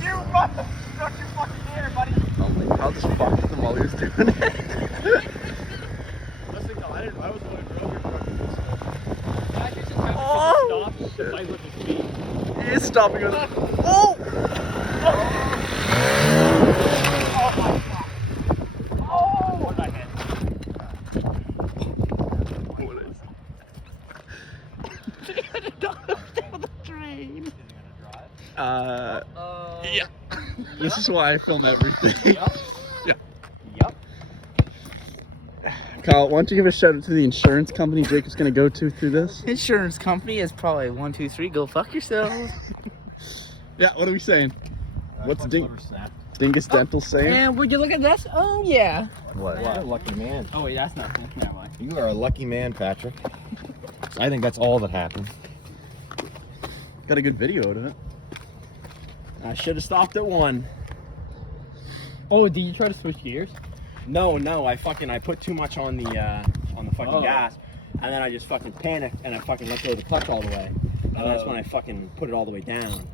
motherfucker stuck your fucking hair, buddy. Oh my God, I'll just fuck with him while he was doing it. Listen, I was going earlier. Oh! He is stopping us. Oh! What I hit? What is Down the drain. Is he gonna drive? yeah. This is why I film everything. Yup. Yeah. Yup. Kyle, why don't you give a shout out to the insurance company Jacob's gonna go to through this? Insurance company is probably 1, 2, 3. Go fuck yourself. Yeah, what are we saying? What's Dingus Dental saying? And would you look at this? Oh yeah. What? You're a lucky man. Oh wait, that's not that way. You are a lucky man, Patrick. I think that's all that happened. Got a good video out of it. I should have stopped at 1. Oh, did you try to switch gears? No, I put too much on the fucking gas, and then I just fucking panicked and I fucking let go of the clutch all the way, and that's when I fucking put it all the way down.